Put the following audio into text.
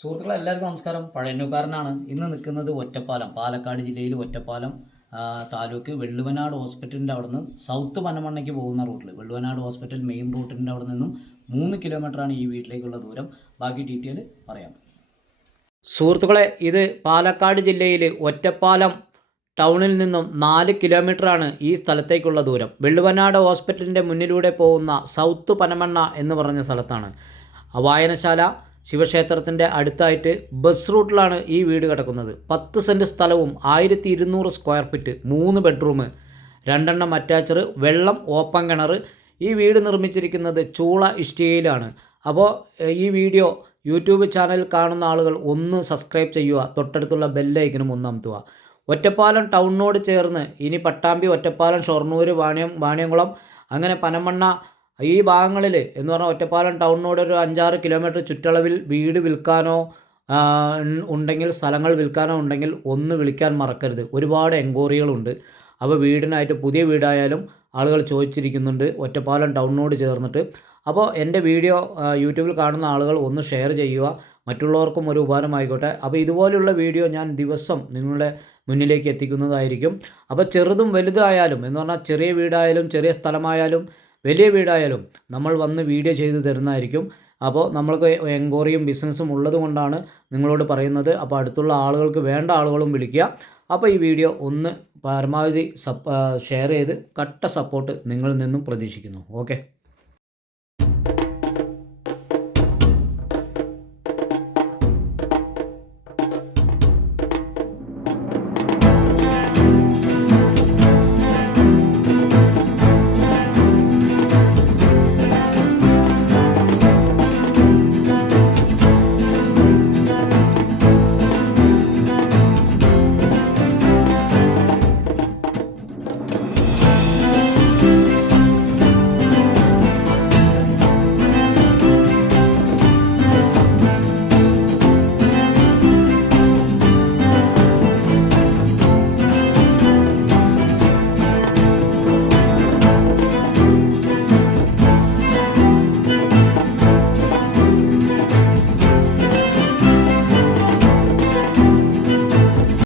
സുഹൃത്തുക്കളെ എല്ലാവർക്കും നമസ്കാരം. പഴയന്നൂക്കാരനാണ്. ഇന്ന് നിൽക്കുന്നത് ഒറ്റപ്പാലം, പാലക്കാട് ജില്ലയിൽ ഒറ്റപ്പാലം താലൂക്ക് വെള്ളുവനാട് ഹോസ്പിറ്റലിൻ്റെ അവിടെ നിന്ന് സൗത്ത് പനമണ്ണയ്ക്ക് പോകുന്ന റൂട്ടിൽ, വെള്ളുവനാട് ഹോസ്പിറ്റൽ മെയിൻ റൂട്ടിൻ്റെ അവിടെ നിന്നും 3 കിലോമീറ്ററാണ് ഈ വീട്ടിലേക്കുള്ള ദൂരം. ബാക്കി ഡീറ്റെയിൽ പറയാം. സുഹൃത്തുക്കളെ, ഇത് പാലക്കാട് ജില്ലയിൽ ഒറ്റപ്പാലം ടൗണിൽ നിന്നും 4 കിലോമീറ്ററാണ് ഈ സ്ഥലത്തേക്കുള്ള ദൂരം. വെള്ളുവനാട് ഹോസ്പിറ്റലിൻ്റെ മുന്നിലൂടെ പോകുന്ന സൗത്ത് പനമണ്ണ എന്ന് പറഞ്ഞ സ്ഥലത്താണ്. വായനശാല ശിവക്ഷേത്രത്തിൻ്റെ അടുത്തായിട്ട് ബസ് റൂട്ടിലാണ് ഈ വീട് കിടക്കുന്നത്. 10 സെൻറ്റ് സ്ഥലവും 1200 സ്ക്വയർ ഫീറ്റ്, 3 ബെഡ്റൂം, 2 അറ്റാച്ചർ, വെള്ളം, ഓപ്പൺ കിണർ. ഈ വീട് നിർമ്മിച്ചിരിക്കുന്നത് ചൂള ഇഷ്ടികയിലാണ്. അപ്പോൾ ഈ വീഡിയോ യൂട്യൂബ് ചാനൽ കാണുന്ന ആളുകൾ ഒന്ന് സബ്സ്ക്രൈബ് ചെയ്യുക, തൊട്ടടുത്തുള്ള ബെല്ലൈക്കനും ഒന്ന് അമർത്തുക. ഒറ്റപ്പാലം ടൗണിനോട് ചേർന്ന് ഇനി പട്ടാമ്പി, ഒറ്റപ്പാലം, ഷൊർണൂർ, വാണിയംകുളം, അങ്ങനെ പനമണ്ണ ഈ ഭാഗങ്ങളിൽ എന്ന് പറഞ്ഞാൽ ഒറ്റപ്പാലം ടൗണിനോട് ഒരു 5-6 കിലോമീറ്റർ ചുറ്റളവിൽ വീട് വിൽക്കാനോ ഉണ്ടെങ്കിൽ, സ്ഥലങ്ങൾ വിൽക്കാനോ ഉണ്ടെങ്കിൽ ഒന്ന് വിളിക്കാൻ മറക്കരുത്. ഒരുപാട് എൻക്വയറികളുണ്ട്. അപ്പോൾ വീടിനായിട്ട് പുതിയ വീടായാലും ആളുകൾ ചോദിച്ചിരിക്കുന്നുണ്ട് ഒറ്റപ്പാലം ടൗണിനോട് ചേർന്നിട്ട്. അപ്പോൾ എൻ്റെ വീഡിയോ യൂട്യൂബിൽ കാണുന്ന ആളുകൾ ഒന്ന് ഷെയർ ചെയ്യുക, മറ്റുള്ളവർക്കും ഒരു ഉപകാരമായിക്കോട്ടെ. അപ്പോൾ ഇതുപോലെയുള്ള വീഡിയോ ഞാൻ ദിവസം നിങ്ങളുടെ മുന്നിലേക്ക് എത്തിക്കുന്നതായിരിക്കും. അപ്പോൾ ചെറുതും വലുതായാലും എന്ന് പറഞ്ഞാൽ ചെറിയ വീടായാലും ചെറിയ സ്ഥലമായാലും വലിയ വീടായാലും നമ്മൾ വന്ന് വീഡിയോ ചെയ്ത് തരുന്നതായിരിക്കും. അപ്പോൾ നമ്മൾക്ക് എൻക്വയറിയും ബിസിനസ്സും ഉള്ളത് കൊണ്ടാണ് നിങ്ങളോട് പറയുന്നത്. അപ്പോൾ അടുത്തുള്ള ആളുകൾക്ക് വേണ്ട ആളുകളും വിളിക്കുക. അപ്പോൾ ഈ വീഡിയോ ഒന്ന് പരമാവധി ഷെയർ ചെയ്ത് കട്ട സപ്പോർട്ട് നിങ്ങളിൽ നിന്നും പ്രതീക്ഷിക്കുന്നു. ഓക്കെ.